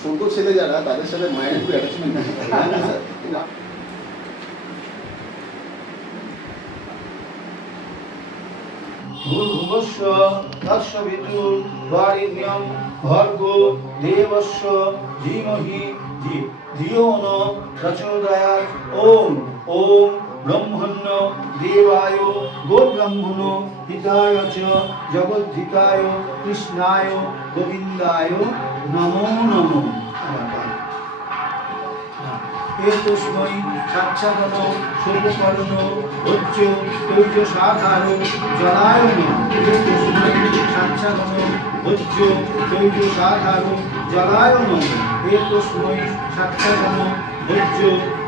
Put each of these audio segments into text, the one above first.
ছোট ছেলে যারা তাদের সাথে মায়ের একটু অ্যাটাচমেন্ট বারিণ্যম ভর্গো দেবস্য ধীমহি ধি- ধিয়ো ন প্রচোদয়াৎ ওম ওম দেবায় গোব্রাহ্মণ হিতায় চ জগদ্ধিতায় কৃষ্ণায়, গোবিন্দায়, নমো নমো। এতস্মৈ সাচ্ছাদন সর্বকর্ণ ভোজ্য তৈজ সাধার জলায়ন। এতস্মৈ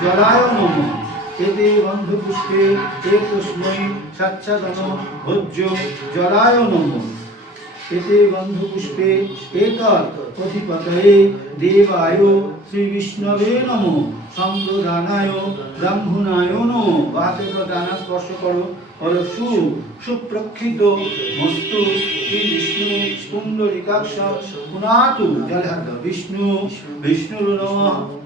জলায়ন। এতে বন্ধুপুষ্পে এতস্মৈ সাচ্ছাদন, ভোজ্য, জলায় নমঃ। এতে গন্ধপুষ্পে এতৎ দেবায় শ্রী বিষ্ণবে নম। সম্প্রদানায় ব্রাহ্মণায় নম। বাহাতে দানা স্পর্শ করো হলো সু সুপ্রক্ষিত, মস্তু, শ্রী বিষ্ণু পুণ্ডরিকাক্ষ পুনাতু জলে বিষ্ণু, বিষ্ণুর নমঃ।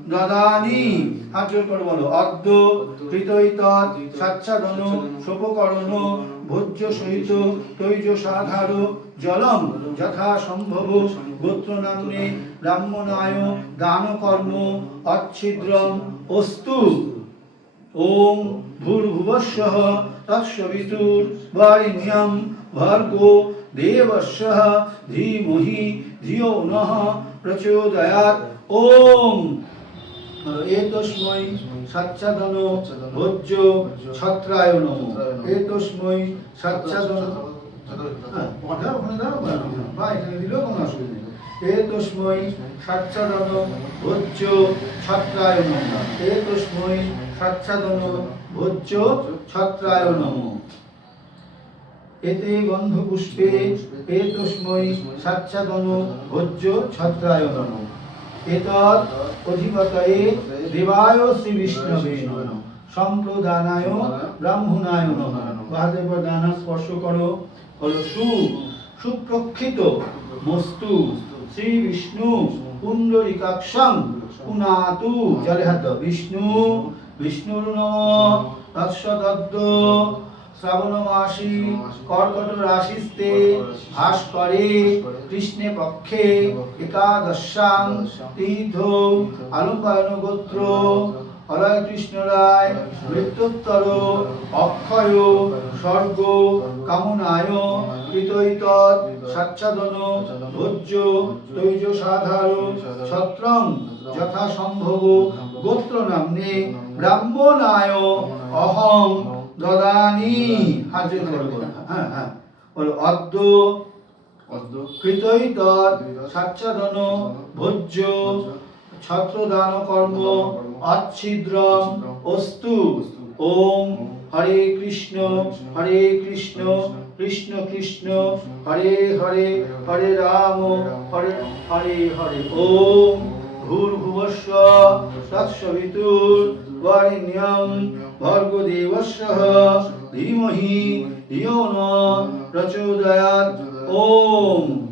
দদানি। হাত জোর করে বলো। অদ্য কৃতৈতৎ সাচ্ছাদন সোপকরণ ভোজ্য সহিত তৈজ সাধার জলম যথা সম্ভব গোত্র নাম্নে ব্রাহ্মণায় দান কর্ম অচ্ছিদ্রম অস্তু। ওম তৎসবিতুর বারিণ্যম ভর্গো দেবস্যঃ ধীমহি ধিয়ো নঃ প্রচোদয়াৎ। ওম এতস্মৈ সাচ্ছাদন ভোজ্য ছত্রায় নমঃ এতস্মৈ সাচ্ছাদন। হ্যাঁ, বা বা এখানে দিলেও কোনো অসুবিধা নেই। এতস্মৈ সাচ্ছাদন ভোজ্য ছত্রায় নমঃ এতস্মৈ সাচ্ছাদন ভোজ্য ছত্রায় নমঃ এতে গন্ধপুষ্পে এতস্মৈ সাচ্ছাদন ভোজ্য ছত্রায় নমঃ এতৎ অধিপতয়ে দেবায় শ্রী বিষ্ণবে সম্প্রদানায় ব্রাহ্মণায় নমঃ বাহাদের দানা স্পর্শ করো হলো সু, সুপ্রক্ষিত মস্তু শ্রী বিষ্ণু পুণ্ডরিকাক্ষং, পুনাতু জলে হাত। বিষ্ণু বিষ্ণুর নম তৎসদদ্দ শ্রাবণ মাসি কর্কট রাশিস্তে ভাস করে কৃষ্ণে পক্ষে একাদশাং তীর্থ গোত্র কৃষ্ণ রায় মৃত্যুত্তর অক্ষয় স্বর্গ কামনায় কৃতৈতৎ সাচ্ছাদন ভোজ্য তৈজ সাধার ছত্রং যথা সম্ভব গোত্র নাম্নে ব্রাহ্মণায় অহং দদানি। হাত জোর করে বলো। হ্যাঁ হ্যাঁ। বলো অদ্য। কৃতৈতৎ সাচ্ছাদন ভোজ্য। ছত্রদান কর্ম। অচ্ছিদ্রম। অস্তু। ওম। হরে কৃষ্ণ। হরে কৃষ্ণ। কৃষ্ণ। কৃষ্ণ। হরে হরে। হরে রাম। হরে হরে হরে ওম। ভূর্ভুবস্ব। তৎসবিতুর। বরেণ্যম ভর্গদেবস্য ধীমহি ধিয়ো ন প্রচোদয়াৎ। ওম।